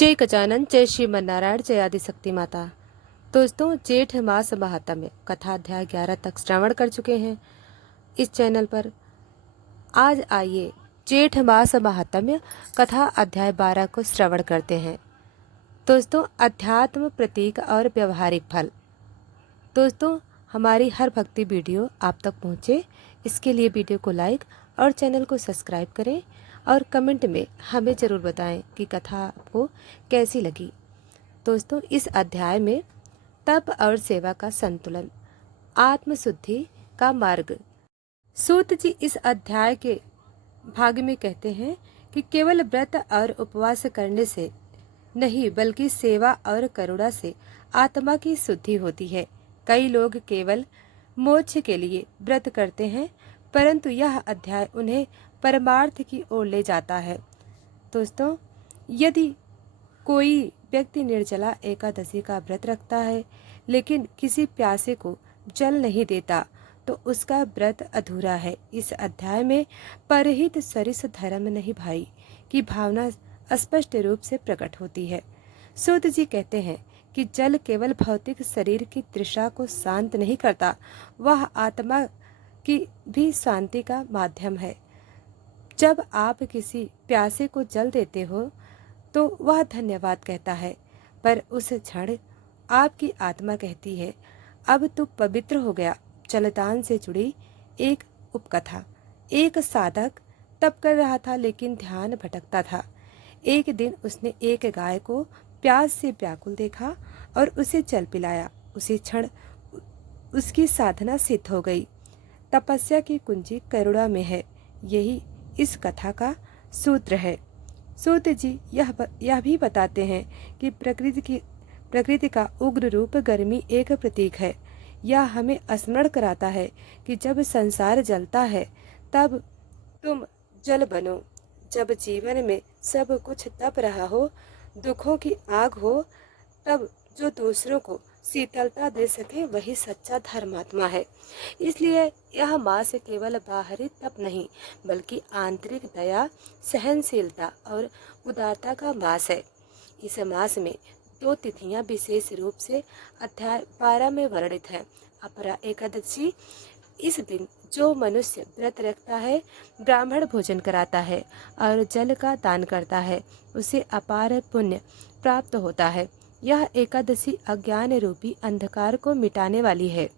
जय गजानन, जय श्रीमन्नारायण, जय आदिशक्ति माता। दोस्तों, जेठ मास महात्म्य कथा अध्याय 11 तक श्रवण कर चुके हैं इस चैनल पर। आज आइए जेठ मास महात्म्य कथा अध्याय 12 को श्रवण करते हैं। दोस्तों, अध्यात्म, प्रतीक और व्यवहारिक फल। दोस्तों, हमारी हर भक्ति वीडियो आप तक पहुँचे, इसके लिए वीडियो को लाइक और चैनल को सब्सक्राइब करें और कमेंट में हमें ज़रूर बताएं कि कथा आपको कैसी लगी। दोस्तों, इस अध्याय में तप और सेवा का संतुलन, आत्मशुद्धि का मार्ग। सूत जी इस अध्याय के भाग में कहते हैं कि केवल व्रत और उपवास करने से नहीं बल्कि सेवा और करुणा से आत्मा की शुद्धि होती है। कई लोग केवल मोक्ष के लिए व्रत करते हैं, परंतु यह अध्याय उन्हें परमार्थ की ओर ले जाता है। दोस्तों, यदि कोई व्यक्ति निर्जला एकादशी का व्रत रखता है लेकिन किसी प्यासे को जल नहीं देता तो उसका व्रत अधूरा है। इस अध्याय में परहित सरिस धर्म नहीं भाई की भावना स्पष्ट रूप से प्रकट होती है। सूत जी कहते हैं कि जल केवल भौतिक शरीर की तृषा को शांत नहीं करता, वह आत्मा की भी शांति का माध्यम है। जब आप किसी प्यासे को जल देते हो तो वह धन्यवाद कहता है, पर उस क्षण आपकी आत्मा कहती है, अब तू पवित्र हो गया। जलदान से जुड़ी एक उपकथा। एक साधक तप कर रहा था लेकिन ध्यान भटकता था। एक दिन उसने एक गाय को प्यास से व्याकुल देखा और उसे जल पिलाया। उसी क्षण उसकी साधना सिद्ध हो गई। तपस्या की कुंजी करुणा में है। यही इस कथा का सूत्र है। सूत जी यह भी बताते हैं कि प्रकृति का उग्र रूप गर्मी एक प्रतीक है। यह हमें स्मरण कराता है कि जब संसार जलता है तब तुम जल बनो। जब जीवन में सब कुछ तप रहा हो, दुखों की आग हो, तब जो दूसरों को शीतलता दे सके वही सच्चा धर्मात्मा है। इसलिए यह मास केवल बाहरी तप नहीं बल्कि आंतरिक दया, सहनशीलता और उदारता का मास है। इस मास में दो तिथियां विशेष रूप से अध्याय 12 में वर्णित है। अपरा एकादशी, इस दिन जो मनुष्य व्रत रखता है, ब्राह्मण भोजन कराता है और जल का दान करता है, उसे अपार पुण्य प्राप्त होता है। यह एकादशी अज्ञान रूपी अंधकार को मिटाने वाली है।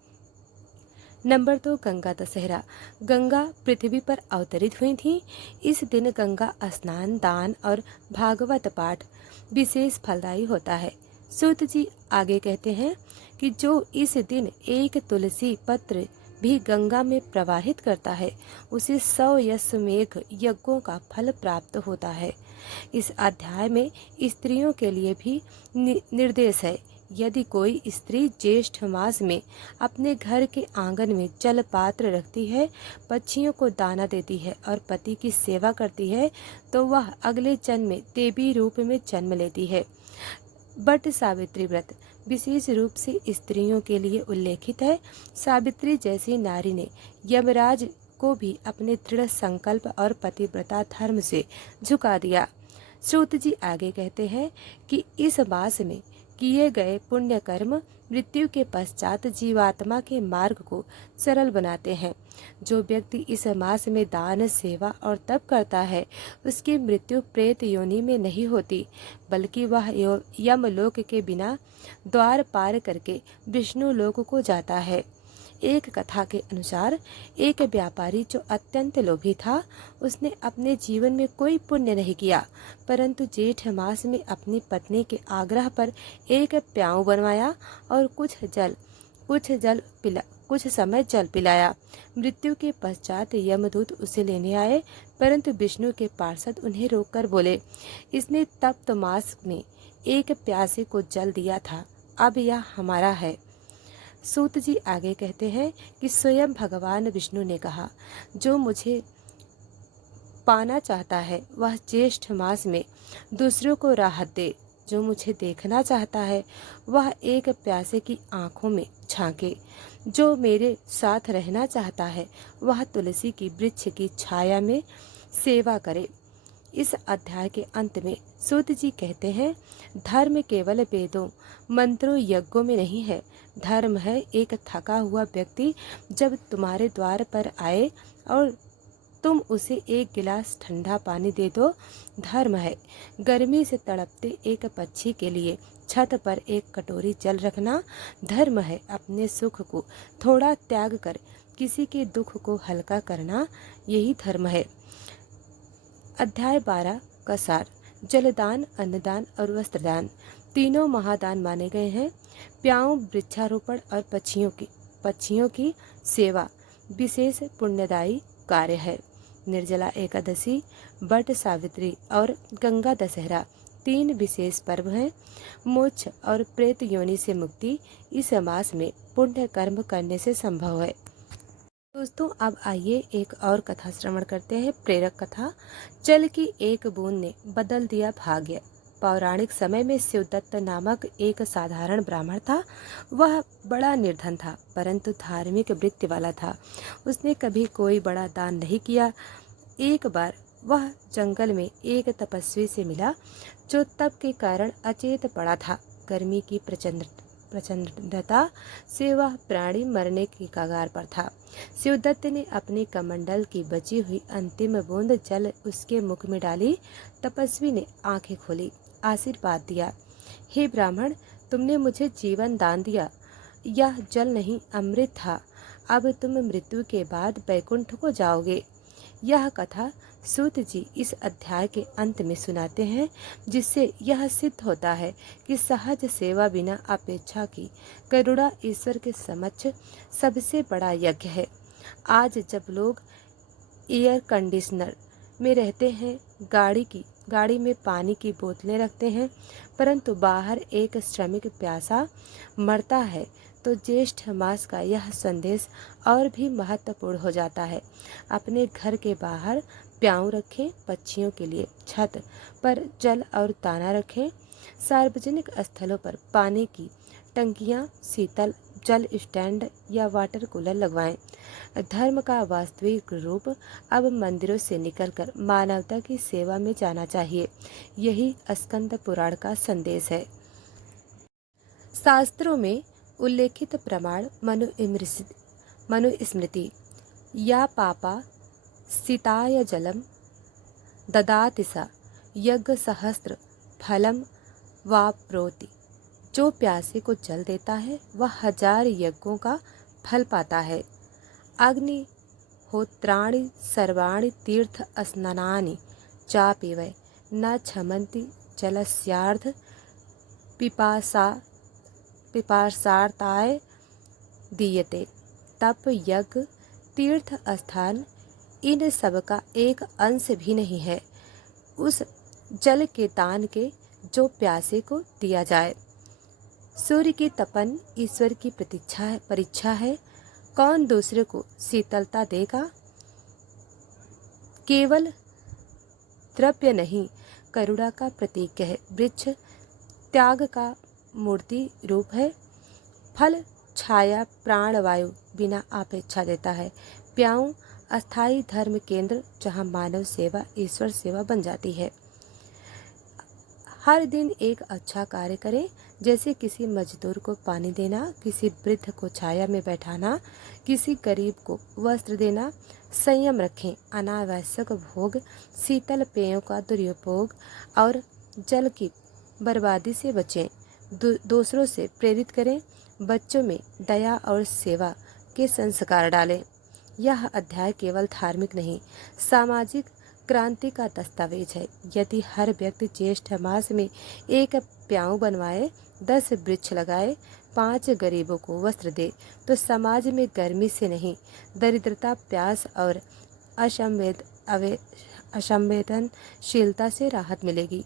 नंबर 2, गंगा दशहरा। गंगा पृथ्वी पर अवतरित हुई थी। इस दिन गंगा स्नान, दान और भागवत पाठ विशेष फलदायी होता है। सूत जी आगे कहते हैं कि जो इस दिन एक तुलसी पत्र भी गंगा में प्रवाहित करता है, उसे 100 अश्वमेघ यज्ञों का फल प्राप्त होता है। इस अध्याय में स्त्रियों के लिए भी निर्देश है। यदि कोई स्त्री ज्येष्ठ मास में अपने घर के आंगन में जल पात्र रखती है, पक्षियों को दाना देती है और पति की सेवा करती है, तो वह अगले जन्म में देवी रूप में जन्म लेती है। बट सावित्री व्रत विशेष रूप से स्त्रियों के लिए उल्लेखित है। सावित्री जैसी नारी ने यमराज को भी अपने दृढ़ संकल्प और पतिव्रता धर्म से झुका दिया। सूत जी आगे कहते हैं कि इस मास में किए गए पुण्य कर्म मृत्यु के पश्चात जीवात्मा के मार्ग को सरल बनाते हैं। जो व्यक्ति इस मास में दान, सेवा और तप करता है, उसकी मृत्यु प्रेत योनि में नहीं होती, बल्कि वह यमलोक के बिना द्वार पार करके विष्णु लोक को जाता है। एक कथा के अनुसार एक व्यापारी जो अत्यंत लोभी था, उसने अपने जीवन में कोई पुण्य नहीं किया, परंतु जेठ मास में अपनी पत्नी के आग्रह पर एक प्याऊ बनवाया और कुछ समय जल पिलाया। मृत्यु के पश्चात यमदूत उसे लेने आए, परंतु विष्णु के पार्षद उन्हें रोककर बोले, इसने तप्त मास में एक प्यासे को जल दिया था, अब यह हमारा है। सूत जी आगे कहते हैं कि स्वयं भगवान विष्णु ने कहा, जो मुझे पाना चाहता है वह ज्येष्ठ मास में दूसरों को राहत दे। जो मुझे देखना चाहता है वह एक प्यासे की आंखों में झांके। जो मेरे साथ रहना चाहता है वह तुलसी की वृक्ष की छाया में सेवा करे। इस अध्याय के अंत में सूत जी कहते हैं, धर्म केवल वेदों, मंत्रों, यज्ञों में नहीं है। धर्म है एक थका हुआ व्यक्ति जब तुम्हारे द्वार पर आए और तुम उसे एक गिलास ठंडा पानी दे दो। धर्म है गर्मी से तड़पते एक पक्षी के लिए छत पर एक कटोरी जल रखना। धर्म है अपने सुख को थोड़ा त्याग कर किसी के दुख को हल्का करना। यही धर्म है। अध्याय 12 का सार। जलदान, अन्नदान और वस्त्रदान तीनों महादान माने गए हैं। प्याऊ, वृक्षारोपण और पक्षियों की सेवा विशेष पुण्यदायी कार्य है। निर्जला एकादशी, बट सावित्री और गंगा दशहरा 3 विशेष पर्व हैं। मोक्ष और प्रेत योनि से मुक्ति इस मास में पुण्य कर्म करने से संभव है। दोस्तों, अब आइए एक और कथा श्रवण करते हैं। प्रेरक कथा। जल की एक बूंद ने बदल दिया भाग्य। पौराणिक समय में शिवदत्त नामक एक साधारण ब्राह्मण था। वह बड़ा निर्धन था, परंतु धार्मिक वृत्ति वाला था। उसने कभी कोई बड़ा दान नहीं किया। एक बार वह जंगल में एक तपस्वी से मिला जो तप के कारण अचेत पड़ा था। गर्मी की प्रचंडता से वह प्राणी मरने की कगार पर था। शिवदत्त ने अपनी कमंडल की बची हुई अंतिम बूंद जल उसके मुख में डाली। तपस्वी ने आंखें खोली, आशीर्वाद दिया, हे ब्राह्मण, तुमने मुझे जीवन दान दिया। यह जल नहीं, अमृत था। अब तुम मृत्यु के बाद बैकुंठ को जाओगे। यह कथा सूत जी इस अध्याय के अंत में सुनाते हैं, जिससे यह सिद्ध होता है कि सहज सेवा बिना अपेक्षा की करुणा ईश्वर के समक्ष सबसे बड़ा यज्ञ है। आज जब लोग एयर कंडीशनर में रहते हैं, गाड़ी में पानी की बोतलें रखते हैं, परंतु बाहर एक श्रमिक प्यासा मरता है, तो ज्येष्ठ मास का यह संदेश और भी महत्वपूर्ण हो जाता है। अपने घर के बाहर प्याऊ रखें, पक्षियों के लिए छत पर जल और दाना रखें। सार्वजनिक स्थलों पर पानी की टंकियां, शीतल जल स्टैंड या वाटर कूलर लगवाएं। धर्म का वास्तविक रूप अब मंदिरों से निकलकर मानवता की सेवा में जाना चाहिए। यही स्कंद पुराण का संदेश है। शास्त्रों में उल्लेखित प्रमाण मनुस्मृति या पापा सीताय जलम ददाति सा यज्ञ सहस्त्र फलम वाप्नोति। जो प्यासे को जल देता है वह 1000 यज्ञों का फल पाता है। अग्निहोत्राणि सर्वाणि तीर्थ स्नानानि चापि वै न क्षमन्ति जलस्यार्ध पिपासार्ताय दीयते। तप, यज्ञ, तीर्थ स्थान इन सब का एक अंश भी नहीं है उस जल के दान के जो प्यासे को दिया जाए। सूर्य की तपन ईश्वर की परीक्षा है। कौन दूसरे को शीतलता देगा? केवल द्रव्य नहीं, करुणा का प्रतीक है। वृक्ष त्याग का मूर्ति रूप है। फल, छाया, प्राणवायु बिना अपेक्षा देता है। प्याऊ अस्थाई धर्म केंद्र जहाँ मानव सेवा ईश्वर सेवा बन जाती है। हर दिन एक अच्छा कार्य करें, जैसे किसी मजदूर को पानी देना, किसी वृद्ध को छाया में बैठाना, किसी गरीब को वस्त्र देना। संयम रखें, अनावश्यक भोग, शीतल पेयों का दुरुपयोग और जल की बर्बादी से बचें। दूसरों से प्रेरित करें। बच्चों में दया और सेवा के संस्कार डालें। यह अध्याय केवल धार्मिक नहीं, सामाजिक क्रांति का दस्तावेज है। यदि हर व्यक्ति ज्येष्ठ मास में एक प्याऊ बनवाए, 10 वृक्ष लगाए, 5 गरीबों को वस्त्र दे, तो समाज में गर्मी से नहीं, दरिद्रता, प्यास और असंवेदनशीलता से राहत मिलेगी।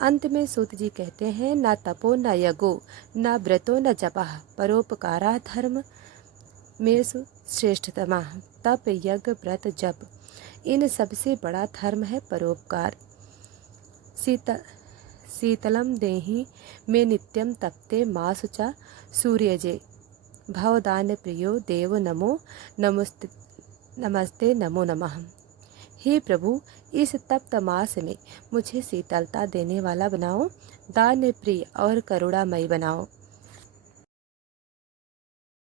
अंत में सूत जी कहते हैं, न तपो न यज्ञो न व्रतो न जपः परोपकारा धर्म मेषु श्रेष्ठतमः। तप, यज्ञ, व्रत, जप, इन सबसे बड़ा धर्म है परोपकार। शीतलम देहि में नित्यम तप्ते मासु च सूर्यजे भवदान प्रियो देव नमस्ते नमो नमः। हे प्रभु, इस तप्त मास में मुझे शीतलता देने वाला बनाओ, दान प्रिय और करुणामयी बनाओ।